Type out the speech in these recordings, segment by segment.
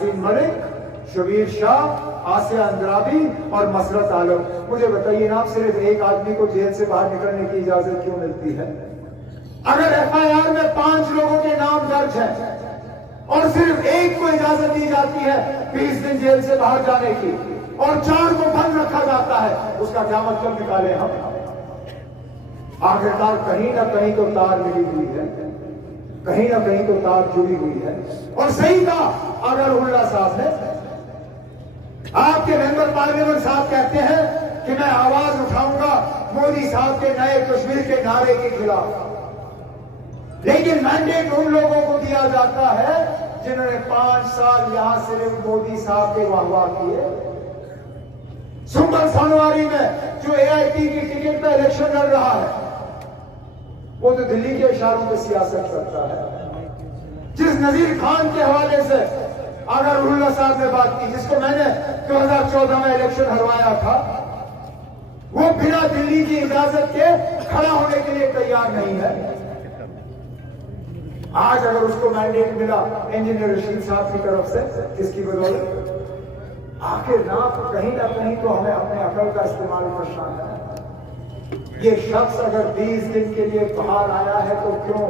यासीन मलिक, शबीर शाह, आसिया अंद्राबी और मसरत आलम। मुझे बताइए ना, सिर्फ एक आदमी को जेल से बाहर निकलने की इजाजत क्यों मिलती है? अगर FIR में 5 लोगों के नाम दर्ज है और सिर्फ एक को इजाजत दी जाती है 20 दिन जेल से बाहर जाने की और 4 को बंद रखा जाता है, उसका क्या मतलब निकाले हम? आखिरकार कहीं ना कहीं तो तार मिली हुई है, कहीं ना कहीं तो तार जुड़ी हुई है। और सही कहा अगर उल्ला साहब ने, आपके मेंबर पार्लियामेंट साहब कहते हैं कि मैं आवाज उठाऊंगा मोदी साहब के नए कश्मीर के नारे के खिलाफ, लेकिन मैंडेट उन लोगों को दिया जाता है जिन्होंने 5 साल यहां सिर्फ मोदी साहब के वाहवाह किए। सुंदर सोनवारी में जो AIP की टिकट पे इलेक्शन लड़ रहा है, वो तो दिल्ली के इशारों पे सियासत करता है। जिस नजीर खान के हवाले से अगर उल्ला साहब ने बात की, जिसको मैंने 2014 में इलेक्शन हरवाया था, वो बिना दिल्ली की इजाजत के खड़ा होने के लिए तैयार नहीं है। आज अगर उसको मैंडेट मिला इंजीनियर रशीद साहब की तरफ से, किसकी बदौलत? आखिर ना कहीं तो हमें अपने अकल का इस्तेमाल करना है। ये शख्स अगर 20 दिन के लिए बाहर आया है तो क्यों?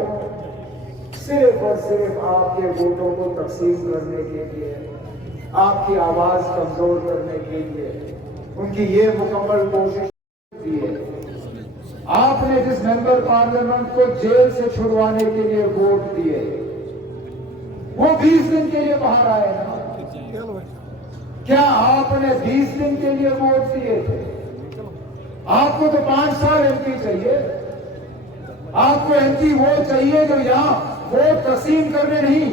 सिर्फ और सिर्फ आपके वोटों को तकसीम करने के लिए, आपकी आवाज कमजोर करने के लिए उनकी ये मुकम्मल कोशिश की है। आपने जिस मेंबर पार्लियामेंट को जेल से छुड़वाने के लिए वोट दिए, वो 20 दिन के लिए बाहर आए ना? क्या आपने 20 दिन के लिए वोट दिए थे? आपको तो 5 साल MP चाहिए। आपको MP वो चाहिए जो यहां वोट तकसीम करने नहीं,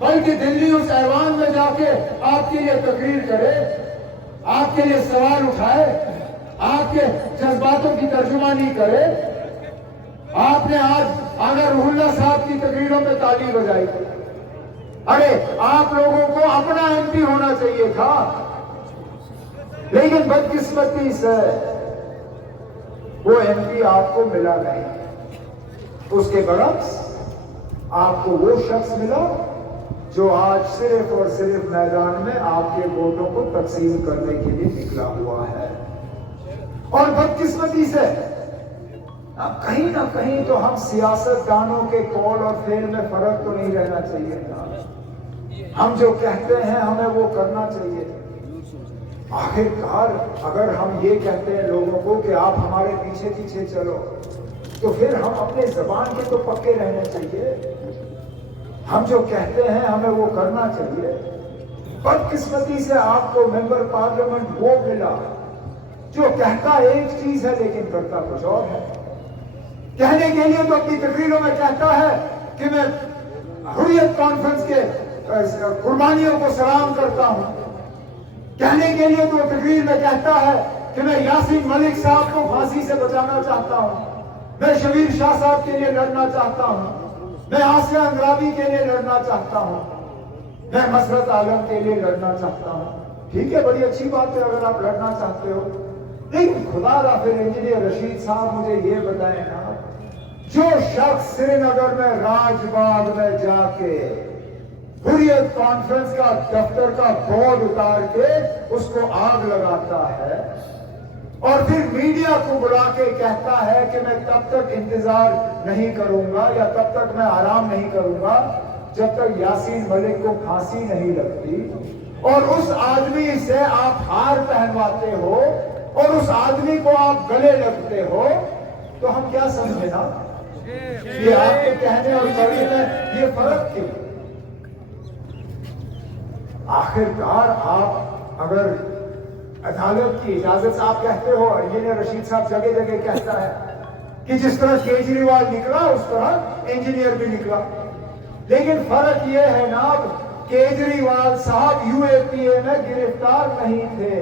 बल्कि दिल्ली उस ऐवान में जाके आपके लिए तकरीर करे, आपके लिए सवाल उठाए, आपके जज्बातों की तर्जुमानी करे। आपने आज अगर रुहुल्ला साहब की तकरीरों में ताली बजाई, अरे आप लोगों को अपना MP होना चाहिए था, लेकिन बदकिस्मती से वो MP आपको मिला नहीं। उसके बरक्स आपको वो शख्स मिला जो आज सिर्फ और सिर्फ मैदान में आपके वोटों को तकसीम करने के लिए निकला हुआ है। और बदकिस्मती से अब कहीं ना कहीं तो हम सियासतदानों के कौल और फेल में फर्क तो नहीं रहना चाहिए था। हम जो कहते हैं हमें वो करना चाहिए। आखिरकार अगर हम ये कहते हैं लोगों को कि आप हमारे पीछे पीछे चलो, तो फिर हम अपने जबान के तो पक्के रहने चाहिए। हम जो कहते हैं हमें वो करना चाहिए। बदकिस्मती से आपको मेंबर पार्लियामेंट वो मिला जो कहता एक चीज है लेकिन करता कुछ और है। कहने के लिए तो अपनी तकरीरों में कहता है कि मैं हुर्रियत कॉन्फ्रेंस के कुर्बानियों को सलाम करता हूं। कहने के लिए तो तकरीर में कहता है कि मैं यासीन मलिक साहब को फांसी से बचाना चाहता हूं, मैं शबीर शाह साहब के लिए लड़ना चाहता हूं, मैं आसिया अंद्राबी के लिए लड़ना चाहता हूं, मैं मसरत आलम के लिए लड़ना चाहता हूं। ठीक है, बड़ी अच्छी बात है अगर आप लड़ना चाहते हो, लेकिन खुदा रा फिर इंजीनियर रशीद साहब मुझे ये बताएं ना, जो शख्स श्रीनगर में राजबाग में जाके हुर्रियत कॉन्फ्रेंस का दफ्तर का बोर्ड उतार के उसको आग लगाता है और फिर मीडिया को बुला के कहता है कि मैं तब तक इंतजार नहीं करूंगा या तब तक मैं आराम नहीं करूंगा जब तक यासीन मलिक को फांसी नहीं लगती, और उस आदमी से आप हार पहनवाते हो और उस आदमी को आप गले लगते हो, तो हम क्या समझे ना ये आपके कहने और करने में ये फर्क क्यों? आखिरकार आप अगर अदालत की इजाजत से आप कहते हो, इंजीनियर रशीद साहब जगह जगह कहता है कि जिस तरह केजरीवाल निकला उस तरह इंजीनियर भी निकला, लेकिन फर्क यह है ना, केजरीवाल साहब UAPA में गिरफ्तार नहीं थे।